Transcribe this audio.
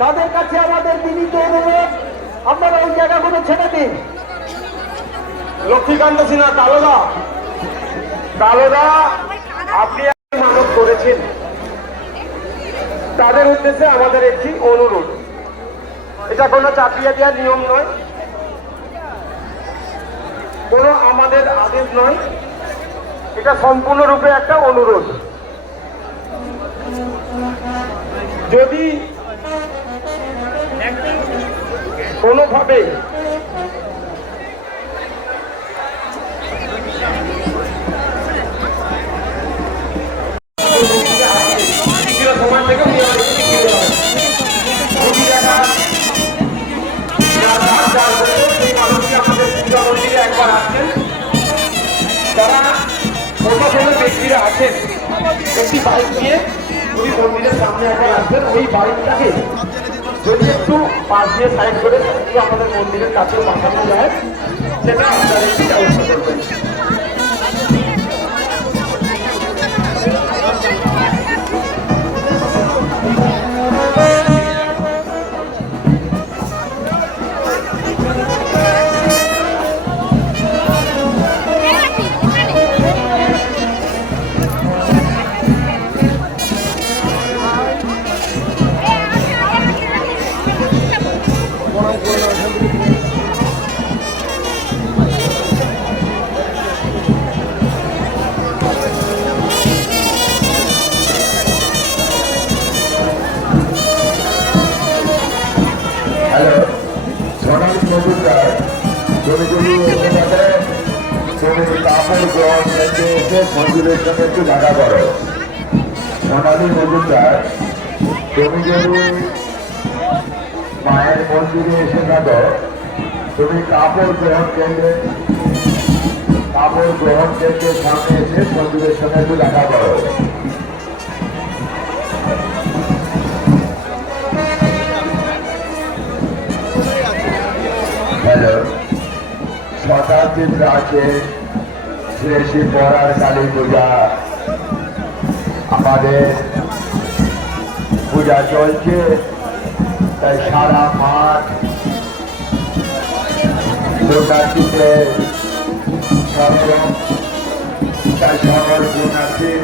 তাদের কাছে আমাদের বিনীত অনুরোধ, আপনারা ওই জায়গাগুলো ছেড়ে দিন। লক্ষ্মীকান্ত সিনহা, কালোদা, আপনি মানত করেছেন, তাদের উদ্দেশ্যে আমাদের একটি অনুরোধ। এটা কোনো চাপিয়ে দেওয়ার নিয়ম নয়, কোনো আমাদের আদেশ নয়, এটা সম্পূর্ণরূপে একটা অনুরোধ। যদি কোনোভাবে সমাজ থেকে একবার আসছেন, তারা প্রশাসনের ব্যক্তিরা আছেন, একটি বাইক নিয়ে যদি মন্দিরের সামনে একবার আসবেন, ওই বাইকটাকে যদি একটু পাশ দিয়ে সাইড করে একটু আমাদের মন্দিরের কাছে পাঠানো যায়, সেটা আপনাদের একটু ব্যবস্থা করবেন। মন্দিরের সঙ্গে একটু দেখা করো। সোনালী মজুমদার, তুমি যদি মায়ের মন্দিরে এসে থাকো, তুমি কাপড় গ্রহণ কেন্দ্রের সামনে এসে মন্দিরের সঙ্গে একটু দেখা করো। হ্যালো, শতাব্দীর আছে শেষে পড়ার কালী পূজা, আমাদের পূজা চলছে, তাই সারা মাঠ পুণ্যার্থীতে সকল পুণ্যার্থীর